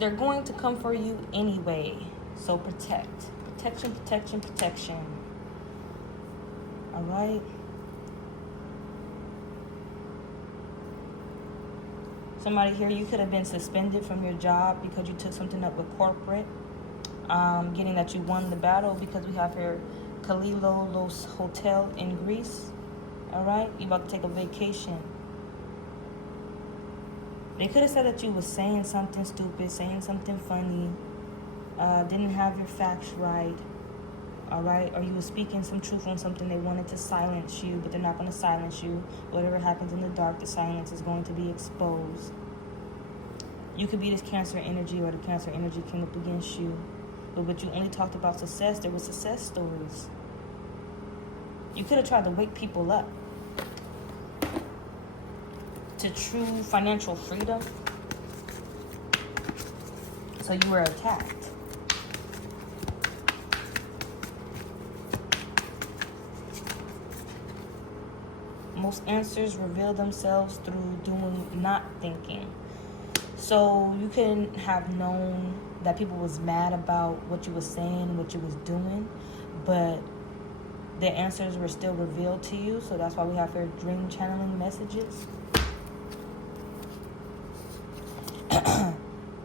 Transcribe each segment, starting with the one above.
they're going to come for you anyway. So protect. Protection, protection, protection. All right? Somebody here, you could have been suspended from your job because you took something up with corporate. Getting that you won the battle, because we have here Kalilos Hotel in Greece. All right? You're about to take a vacation. They could have said that you was saying something stupid, saying something funny, didn't have your facts right, all right? Or you were speaking some truth on something, they wanted to silence you, but they're not going to silence you. Whatever happens in the dark, the silence is going to be exposed. You could be this Cancer energy, or the Cancer energy came up against you. But you only talked about success. There were success stories. You could have tried to wake people up to true financial freedom. So you were attacked. Most answers reveal themselves through not thinking. So you couldn't have known that people was mad about what you was saying, what you was doing, but the answers were still revealed to you. So that's why we have here dream channeling messages.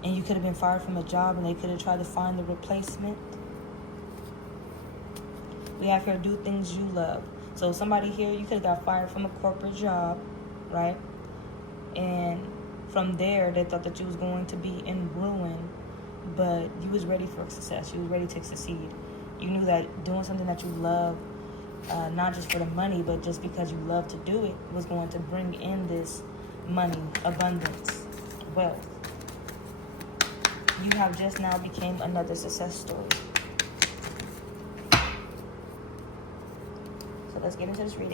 And you could have been fired from a job, and they could have tried to find the replacement. We have here do things you love. So somebody here, you could have got fired from a corporate job, right? And from there, they thought that you was going to be in ruin, but you was ready for success. You was ready to succeed. You knew that doing something that you love, not just for the money, but just because you love to do it, was going to bring in this money, abundance, wealth. You have just now became another success story. So let's get into this reading.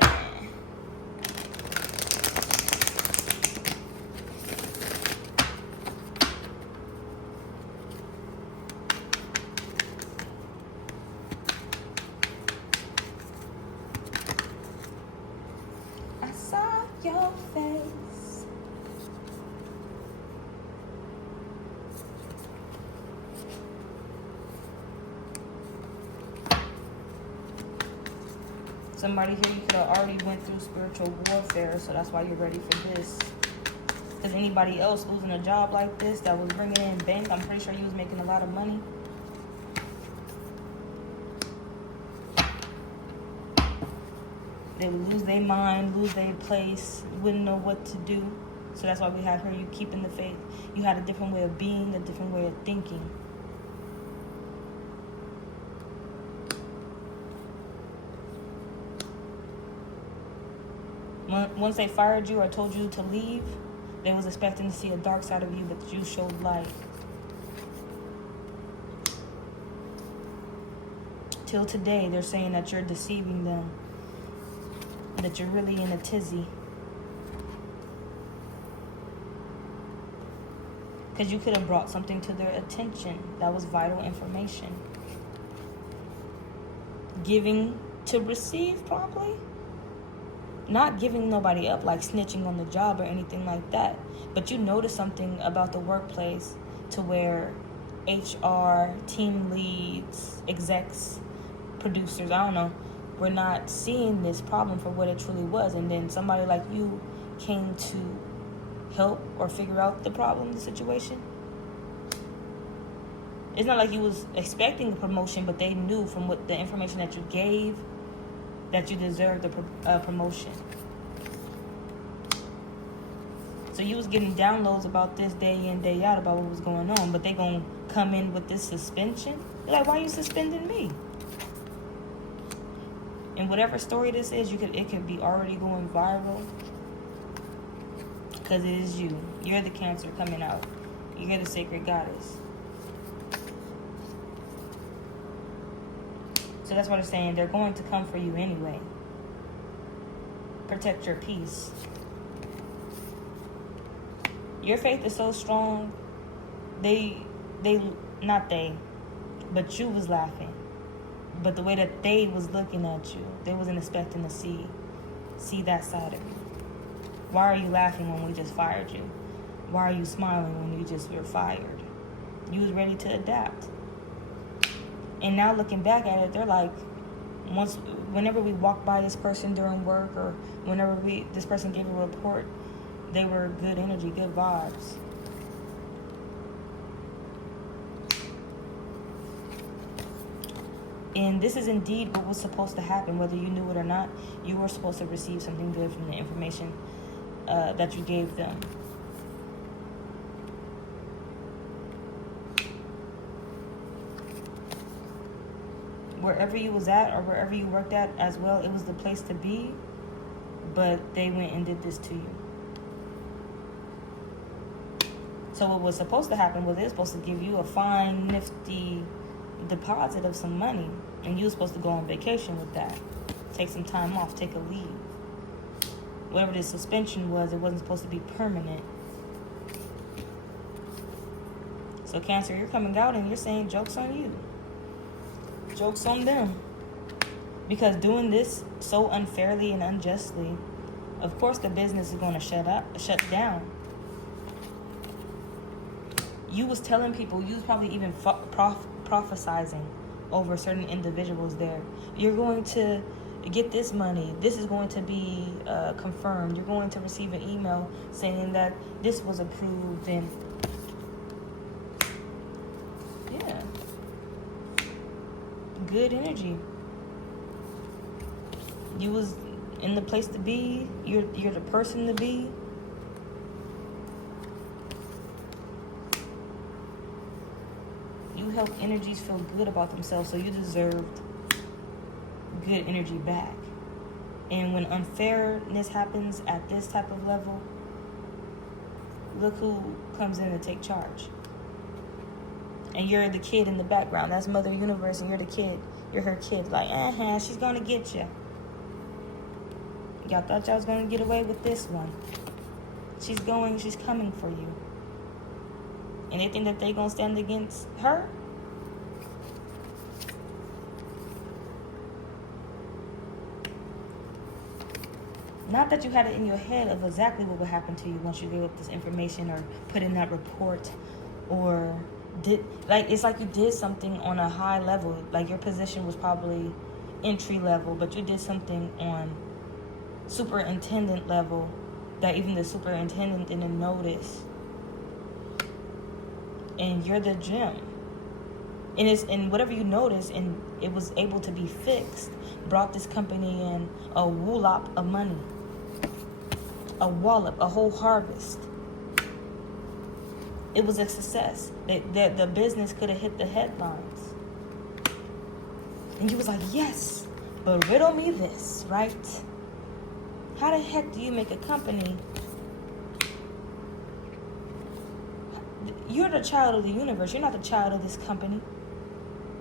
I saw your face. Somebody here, you could have already went through spiritual warfare, so that's why you're ready for this. Because anybody else losing a job like this that was bringing in bank, I'm pretty sure you was making a lot of money. They would lose their mind, lose their place, wouldn't know what to do. So that's why we have here, you keeping the faith. You had a different way of being, a different way of thinking. Once they fired you or told you to leave, they was expecting to see a dark side of you, but you showed light. Till today, they're saying that you're deceiving them, that you're really in a tizzy. Because you could have brought something to their attention that was vital information. Giving to receive, probably. Not giving nobody up, like snitching on the job or anything like that. But you notice something about the workplace to where HR, team leads, execs, producers, I don't know, we're not seeing this problem for what it truly was. And then somebody like you came to help or figure out the problem, the situation. It's not like you was expecting a promotion, but they knew from what the information that you gave that you deserved a promotion. So you was getting downloads about this day in, day out about what was going on, but they gonna come in with this suspension? They're like, why are you suspending me? And whatever story this is, it could be already going viral, because it is you. You're the Cancer coming out. You're the sacred goddess. So that's what I'm saying. They're going to come for you anyway. Protect your peace. Your faith is so strong. But you was laughing. But the way that they was looking at you, they wasn't expecting to see that side of you. Why are you laughing when we just fired you? Why are you smiling when you just were fired? You was ready to adapt. And now looking back at it, they're like, whenever we walked by this person during work, or whenever this person gave a report, they were good energy, good vibes. And this is indeed what was supposed to happen, whether you knew it or not. You were supposed to receive something good from the information that you gave them. Wherever you was at, or wherever you worked at as well, it was the place to be, but they went and did this to you. So what was supposed to happen was, they were supposed to give you a fine, nifty deposit of some money, and you were supposed to go on vacation with that. Take some time off, take a leave. Whatever the suspension was, it wasn't supposed to be permanent. So Cancer, you're coming out and you're saying, joke's on you. Joke's on them. Because doing this so unfairly and unjustly, of course the business is going to shut down. You was telling people, you was probably even prophesizing over certain individuals there. You're going to get this money. This is going to be confirmed. You're going to receive an email saying that this was approved. And yeah, good energy. You was in the place to be. You're the person to be. You help energies feel good about themselves, so you deserved good energy back. And when unfairness happens at this type of level, look who comes in to take charge. And you're the kid in the background. That's Mother Universe, and you're the kid. You're her kid. Like, she's gonna get you. Y'all thought y'all was gonna get away with this one. She's coming for you. And they think that they gonna stand against her? Not that you had it in your head of exactly what would happen to you once you gave up this information, or put in that report, or it's like you did something on a high level. Like your position was probably entry level, but you did something on superintendent level that even the superintendent didn't notice. And you're the gem. And whatever you noticed, and it was able to be fixed, brought this company in a wallop of money. A wallop, a whole harvest. It was a success. The business could have hit the headlines. And you was like, yes, but riddle me this, right? How the heck do you make a company? You're the child of the universe. You're not the child of this company.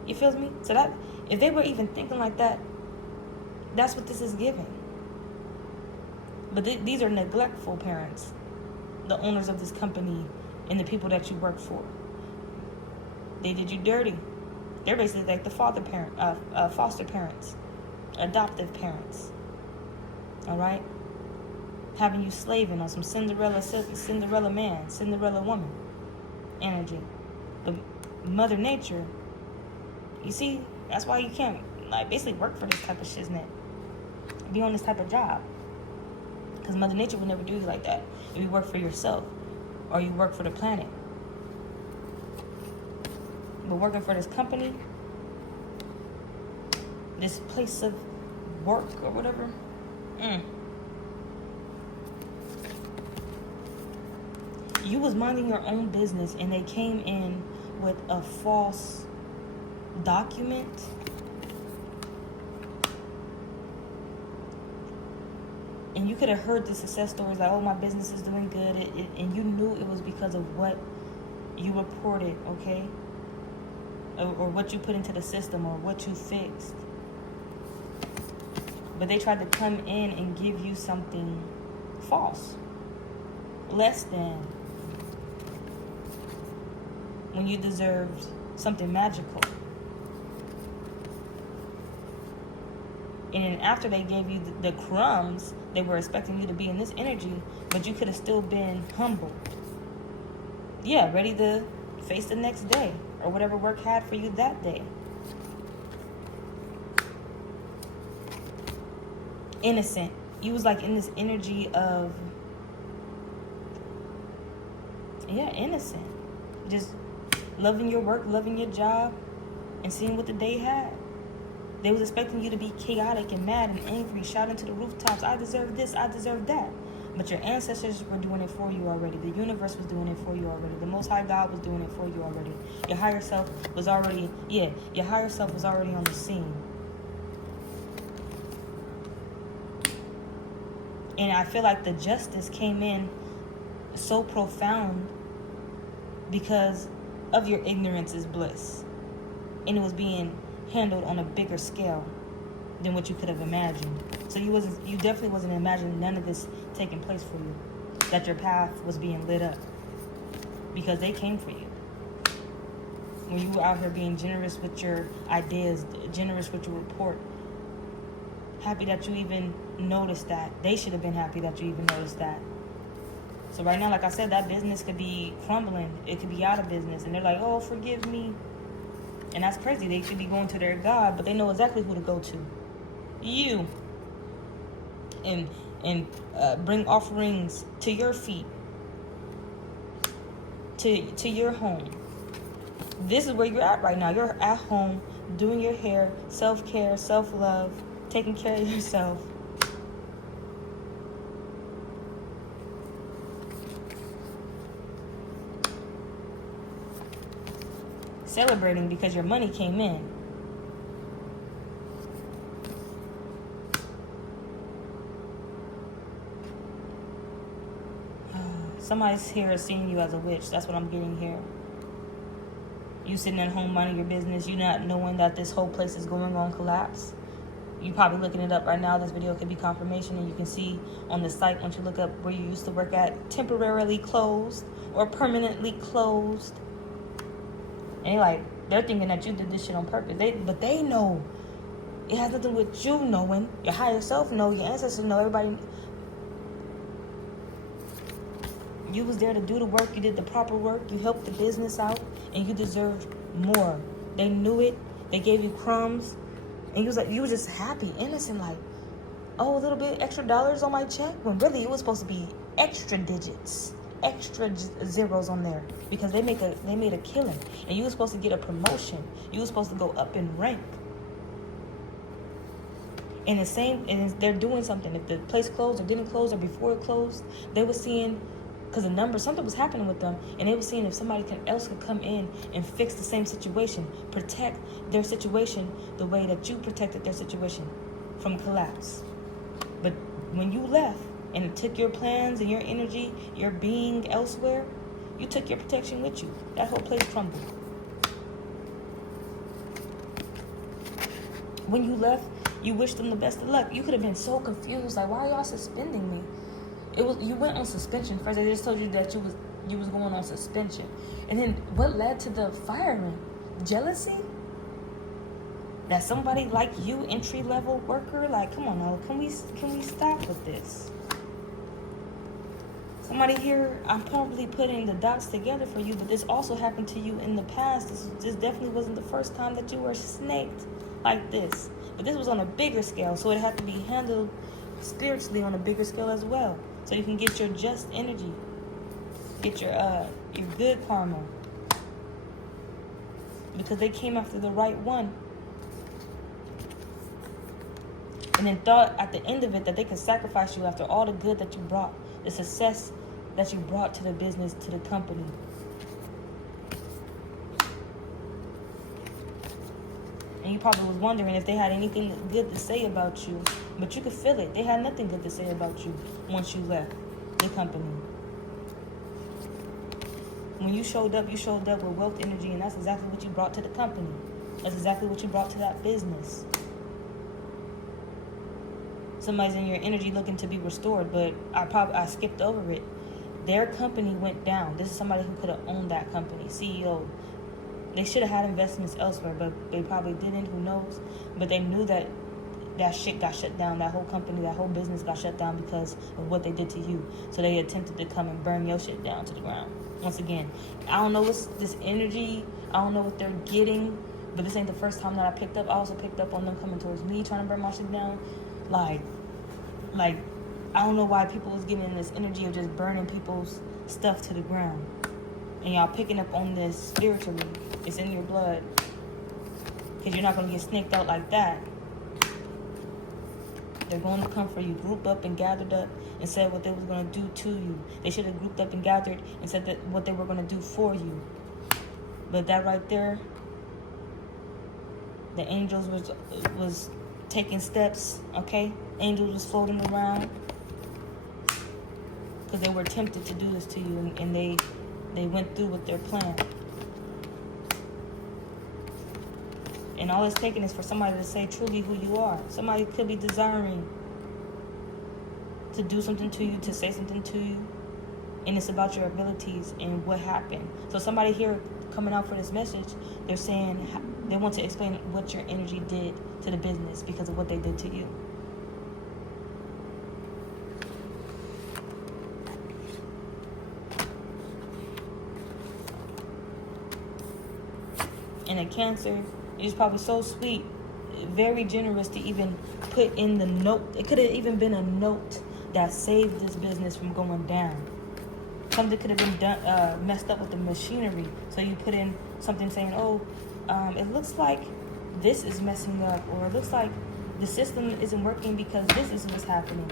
You feel me? So that, if they were even thinking like that, that's what this is giving. But these are neglectful parents, the owners of this company and the people that you work for. They did you dirty. They're basically like the foster parents, adoptive parents. All right, having you slaving on some Cinderella man, Cinderella woman energy. But Mother Nature, you see, that's why you can't basically work for this type of shiznit. Be on this type of job. Because Mother Nature would never do you like that. If you work for yourself, or you work for the planet. But working for this company, this place of work or whatever, you was minding your own business, and they came in with a false document. And you could have heard the success stories like, oh, my business is doing good. And you knew it was because of what you reported, okay? Or what you put into the system, or what you fixed. But they tried to come in and give you something false. Less than. When you deserved something magical. And then after they gave you the crumbs, they were expecting you to be in this energy, but you could have still been humble. Yeah, ready to face the next day or whatever work had for you that day. Innocent. You was like in this energy of, innocent. Just loving your work, loving your job, and seeing what the day had. They was expecting you to be chaotic and mad and angry, shouting to the rooftops, I deserve this, I deserve that. But your ancestors were doing it for you already. The universe was doing it for you already. The Most High God was doing it for you already. Your higher self was already, your higher self was already on the scene. And I feel like the justice came in so profound because of your ignorance is bliss. And it was being handled on a bigger scale than what you could have imagined. So you definitely wasn't imagining none of this taking place for you. That your path was being lit up. Because they came for you. When you were out here being generous with your ideas, generous with your report. Happy that you even noticed that. They should have been happy that you even noticed that. So right now, like I said, that business could be crumbling. It could be out of business. And they're like, oh, forgive me. And that's crazy. They should be going to their God, but they know exactly who to go to. You. And bring offerings to your feet. To your home. This is where you're at right now. You're at home doing your hair, self-care, self-love, taking care of yourself. Celebrating because your money came in. Somebody's here seeing you as a witch. That's what I'm getting here. You sitting at home minding your business. You not knowing that this whole place is going on collapse. You probably looking it up right now. This video could be confirmation, and you can see on the site once you look up where you used to work at, temporarily closed or permanently closed. And they're thinking that you did this shit on purpose. But they know it has nothing with you knowing. Your higher self know. Your ancestors know. Everybody. You was there to do the work. You did the proper work. You helped the business out, and you deserved more. They knew it. They gave you crumbs, and you was just happy, innocent, like, oh, a little bit extra dollars on my check. When really it was supposed to be extra digits, extra zeros on there, because they made a killing, and you were supposed to get a promotion. You were supposed to go up in rank. And they're doing something. If the place closed or didn't close or before it closed, they were seeing. Because something was happening with them, and they were seeing if somebody else could come in and fix the same situation, protect their situation the way that you protected their situation from collapse. But when you left and it took your plans and your energy, your being elsewhere, you took your protection with you. That whole place crumbled. When you left, you wished them the best of luck. You could have been so confused, like, why are y'all suspending me? You went on suspension first. They just told you that you was going on suspension. And then what led to the firing? Jealousy? That somebody like you, entry level worker, like, come on now, can we stop with this? Somebody here, I'm probably putting the dots together for you, but this also happened to you in the past. This definitely wasn't the first time that you were snaked like this. But this was on a bigger scale, so it had to be handled spiritually on a bigger scale as well. So you can get your just energy, get your good karma, because they came after the right one, and then thought at the end of it that they could sacrifice you after all the good that you brought, the success that you brought to the business, to the company. And you probably was wondering if they had anything good to say about you. But you could feel it. They had nothing good to say about you once you left the company. When you showed up with wealth energy, and that's exactly what you brought to the company. That's exactly what you brought to that business. Somebody's in your energy looking to be restored, but I skipped over it. Their company went down. This is somebody who could have owned that company, CEO. They should have had investments elsewhere, but they probably didn't. Who knows? But they knew that shit got shut down. That whole company, that whole business got shut down because of what they did to you. So they attempted to come and burn your shit down to the ground. Once again, I don't know what's this energy. I don't know what they're getting, but this ain't the first time that I picked up. I also picked up on them coming towards me, trying to burn my shit down. Like I don't know why people was getting this energy of just burning people's stuff to the ground. And y'all picking up on this spiritually. It's in your blood. Because you're not going to get snaked out like that. They're going to come for you. Grouped up and gathered up and said what they was going to do to you. They should have grouped up and gathered and said that what they were going to do for you. But that right there, the angels was taking steps, okay? Angels was floating around. Because they were tempted to do this to you, and they went through with their plan. And all it's taking is for somebody to say truly who you are. Somebody could be desiring to do something to you, to say something to you, and it's about your abilities and what happened. So somebody here coming out for this message, they're saying they want to explain what your energy did to the business because of what they did to you. And a Cancer is probably so sweet, very generous to even put in the note. It could have even been a note that saved this business from going down. Something could have been done, messed up with the machinery. So you put in something saying, oh, it looks like this is messing up, or it looks like the system isn't working because this is what's happening.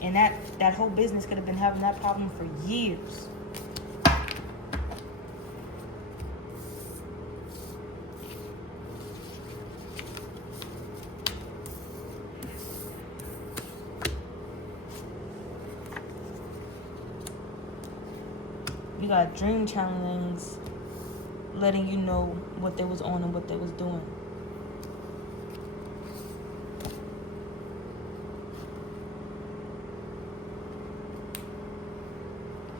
And that whole business could have been having that problem for years. You got dream channelings letting you know what they was on and what they was doing.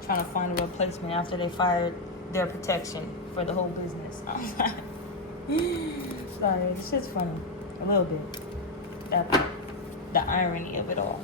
Trying to find a replacement after they fired their protection for the whole business. I was like, sorry, this shit's funny. A little bit. The irony of it all.